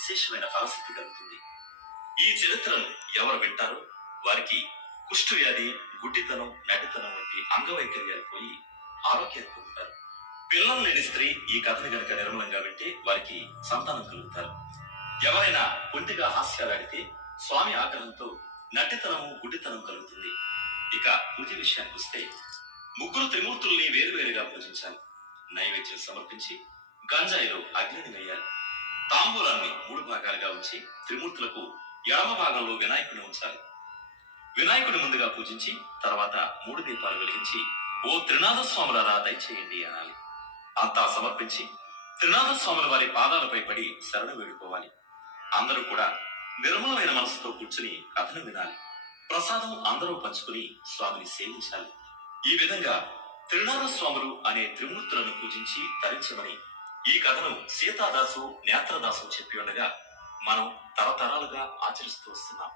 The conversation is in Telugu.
విశేషమైన ఫలసిద్ధి కలుగుతుంది. ఈ చరిత్రను ఎవరు వింటారో వారికి కుష్టు వ్యాధి, గుడ్డితనం, నటితనం వంటి అంగవైకల్యాలు పోయి ఆరోగ్యాన్ని పొందుతారు. పిల్లలు లేని స్త్రీ ఈ కథని గనక నిర్మలంగా వింటే వారికి సంతానం కలుగుతారు. ఎవరైనా కొంటిగా హాస్యాలాడితే స్వామి ఆగ్రహంతో నటితనము, గుడ్డితనం కలుగుతుంది. ఇక పూజ విషయానికి వస్తే ముగ్గురు త్రిమూర్తుల్ని వేరువేరుగా పూజించాలి. నైవేద్యం సమర్పించి గంజాయిలో అగ్నిని వేయాలి. తాంబూలాన్ని 3 భాగాలుగా ఉంచి త్రిమూర్తులకు ఎడమ భాగంలో వినాయకుని ఉంచాలి. వినాయకుని ముందుగా పూజించి తర్వాత 3 దీపాలు వెలిగించి ఓ త్రినాథ స్వాములారా దయచేయండి అనాలి. అంతా సమర్పించి త్రినాథ స్వాముల వారి పాదాలపై పడి శరణు వేడుకోవాలి. అందరూ కూడా నిర్మలమైన మనసుతో కూర్చుని కథను వినాలి. ప్రసాదం అందరూ పంచుకుని స్వామిని సేవించాలి. ఈ విధంగా త్రినాథ స్వాములు అనే త్రిమూర్తులను పూజించి తరించమని ఈ కథను సీతాదాసు, నేత్రదాసు చెప్పి ఉండగా మనం తరతరాలుగా ఆచరిస్తూ వస్తున్నాం.